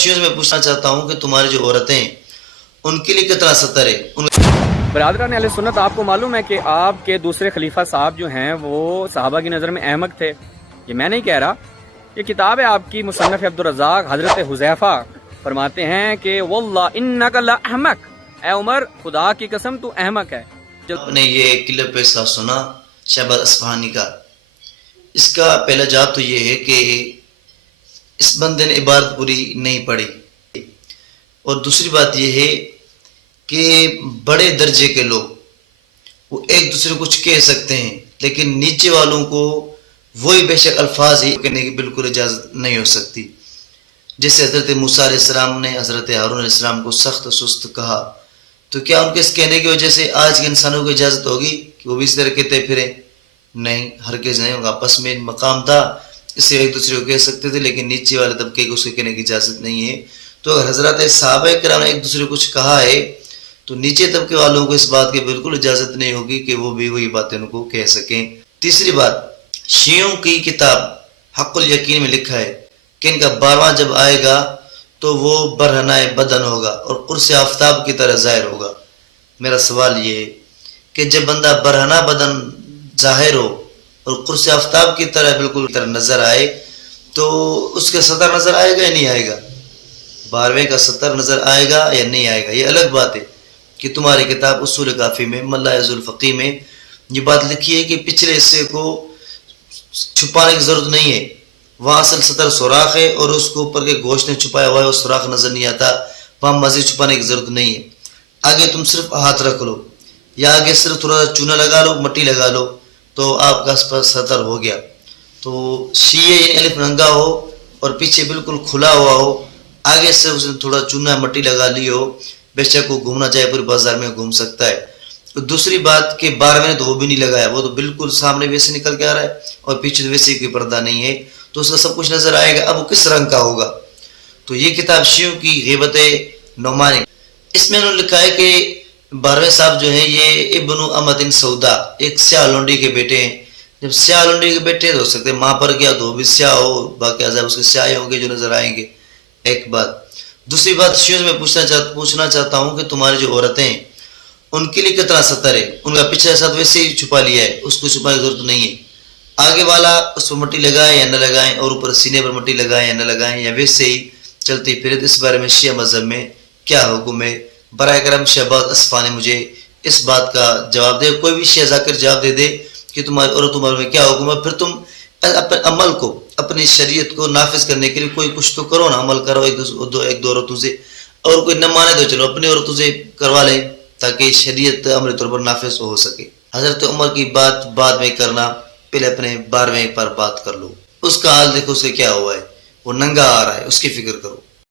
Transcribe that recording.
شیعوں سے میں پوچھنا چاہتا ہوں کہ تمہاری جو عورتیں ہیں ان کے لیے کتنا سطر ہے؟ برادران اہل سنت، آپ کو معلوم ہے کہ آپ کے دوسرے خلیفہ صاحب جو ہیں وہ صحابہ کی نظر میں احمق تھے. یہ میں نہیں کہہ رہا، یہ کتاب ہے آپ کی مصنف عبدالرزاق. حضرت حذیفہ فرماتے ہیں کہ واللہ انک لاحمق، اے عمر خدا کی قسم تو احمق ہے. آپ نے یہ کلپ ایسا سنا شہباز اصفہانی کا. اس کا پہلا جواب تو یہ ہے کہ اس بندے نے عبارت پوری نہیں پڑھی، اور دوسری بات یہ ہے کہ بڑے درجے کے لوگ وہ ایک دوسرے کو کچھ کہہ سکتے ہیں، لیکن نیچے والوں کو وہی بے شک الفاظ ہی کہنے کی بالکل اجازت نہیں ہو سکتی. جیسے حضرت موسیٰ علیہ السلام نے حضرت ہارون علیہ السلام کو سخت سست کہا، تو کیا ان کے اس کہنے کی وجہ سے آج کے انسانوں کو اجازت ہوگی کہ وہ بھی اس طرح کہتے پھریں؟ نہیں، ہرگز نہیں ہوگا. آپس میں مقام تھا، اس سے ایک دوسرے کو کہہ سکتے تھے، لیکن نیچے والے طبقے کو اسے کہنے کی اجازت نہیں ہے. تو اگر حضرات صحابہ کرام نے ایک دوسرے کو کچھ کہا ہے تو نیچے طبقے والوں کو اس بات کی بالکل اجازت نہیں ہوگی کہ وہ بھی وہی باتیں ان کو کہہ سکیں. تیسری بات، شیعوں کی کتاب حق الیقین میں لکھا ہے کہ ان کا 12واں جب آئے گا تو وہ برہنہ بدن ہوگا اور قرص آفتاب کی طرح ظاہر ہوگا. میرا سوال یہ ہے کہ جب بندہ برہنہ بدن ظاہر ہو اور قرص آفتاب کی طرح بالکل نظر آئے تو اس کا سطر نظر آئے گا یا نہیں آئے گا؟ 12ویں کا سطر نظر آئے گا یا نہیں آئے گا؟ یہ الگ بات ہے کہ تمہاری کتاب اصول کافی میں ملا عز الفقی میں یہ بات لکھی ہے کہ پچھلے حصے کو چھپانے کی ضرورت نہیں ہے، وہاں اصل سطر سوراخ ہے اور اس کو اوپر کے گوشت نے چھپایا ہوا ہے، وہ سوراخ نظر نہیں آتا، وہاں مزید چھپانے کی ضرورت نہیں ہے. آگے تم صرف ہاتھ رکھ لو یا آگے صرف تھوڑا سا چونا لگا لو، مٹی لگا لو تو آپ کا سطر ہو گیا. تو شیعہ یہ الف ننگا ہو اور پیچھے بالکل کھلا ہوا ہو، آگے سے اس نے تھوڑا چونا مٹی لگا لی ہو، بے شک وہ گھومنا چاہے پورے بازار میں گھوم سکتا ہے. دوسری بات کہ 12ویں نے تو وہ بھی نہیں لگایا، وہ تو بالکل سامنے ویسے نکل کے آ رہا ہے اور پیچھے ویسے کوئی پردہ نہیں ہے، تو اس کا سب کچھ نظر آئے گا. اب وہ کس رنگ کا ہوگا؟ تو یہ کتاب شیعوں کی غیبت نعمانی، اس میں انہوں نے لکھا ہے کہ 12ویں صاحب جو ہیں یہ ابن امت سودا، ایک سیاہ لونڈی کے بیٹے ہیں. جب سیاہ لونڈی کے بیٹے ہو سکتے ماں پر گیا تو وہ بھی سیاہ ہو، باقی عذاب اس کے سیاہ ہوں گے جو نظر آئیں گے. ایک بات. دوسری بات، شیعوں سے میں پوچھنا چاہتا ہوں کہ تمہاری جو عورتیں ہیں ان کے لیے کتنا سطر ہے؟ ان کا پچھلا ساتھ ویسے ہی چھپا لیا ہے، اس کو چھپانے کی ضرورت نہیں ہے. آگے والا اس پر مٹی لگائیں یا نہ لگائیں، اور اوپر سینے پر مٹی لگائیں یا نہ لگائیں، یا ویسے ہی چلتی پھرے، اس بارے میں شیعہ مذہب میں کیا حکم ہے؟ برائے کرم شہباز اصفہانی مجھے اس بات کا جواب دے. کوئی بھی شیعہ ذاکر جواب دے دے کہ تمہاری عورتوں بارے میں کیا حکم ہے، پھر تم اپنے عمل کو، اپنی شریعت کو نافذ کرنے کے لیے کوئی کچھ تو کرو نا، عمل کرو ایک دو عورتوں سے، اور کوئی نہ مانے تو چلو اپنی عورتوں سے کروا لیں تاکہ شریعت عملی طور پر نافذ ہو سکے. حضرت عمر کی بات بعد میں کرنا، پہلے اپنے 12ویں پر بات کر لو. اس کا حال دیکھو، اس کا کیا ہوا ہے، وہ ننگا آ رہا ہے، اس کی فکر کرو.